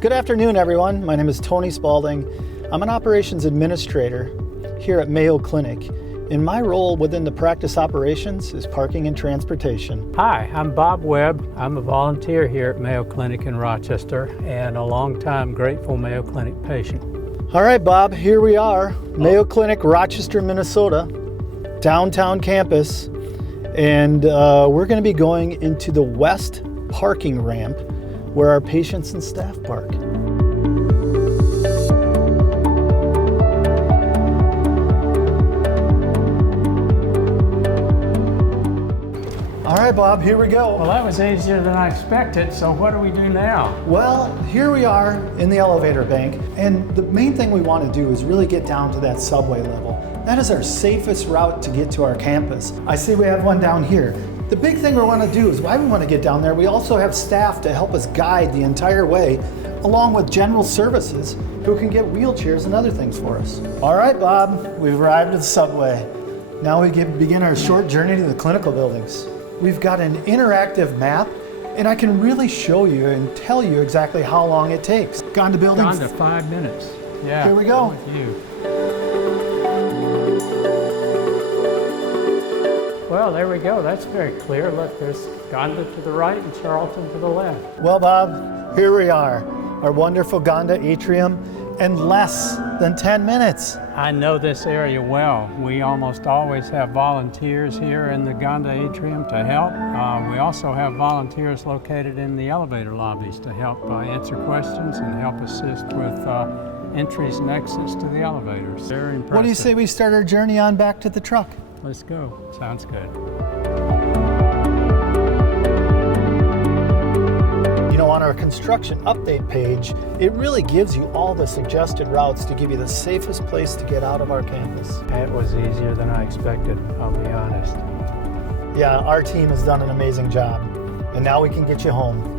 Good afternoon, everyone. My name is Tony Spaulding. I'm an operations administrator here at Mayo Clinic. And my role within the practice operations is parking and transportation. Hi, I'm Bob Webb. I'm a volunteer here at Mayo Clinic in Rochester and a longtime grateful Mayo Clinic patient. All right, Bob, here we are, Mayo Clinic, Rochester, Minnesota, downtown campus. And we're going to be going into the west parking ramp where our patients and staff park. All right, Bob, here we go. Well, that was easier than I expected, so what do we do now? Well, here we are in the elevator bank, and the main thing we want to do is really get down to that subway level. That is our safest route to get to our campus. I see we have one down here. The big thing we want to do is why we want to get down there. We also have staff to help us guide the entire way, along with general services who can get wheelchairs and other things for us. All right, Bob, we've arrived at the subway. Now we begin our short journey to the clinical buildings. We've got an interactive map, and I can really show you and tell you exactly how long it takes. Gonda Buildings. Gonda, 5 minutes. Yeah. Here we go. With you. Well, there we go. That's very clear. Look, there's Gonda to the right and Charlton to the left. Well, Bob, here we are, our wonderful Gonda atrium, in less than 10 minutes. I know this area well. We almost always have volunteers here in the Gonda atrium to help. We also have volunteers located in the elevator lobbies to help answer questions and help assist with entries and exits to the elevators. Very impressive. What do you say we start our journey on back to the truck? Let's go. Sounds good. You know, on our construction update page, it really gives you all the suggested routes to give you the safest place to get out of our campus. It was easier than I expected, I'll be honest. Yeah, our team has done an amazing job, and now we can get you home.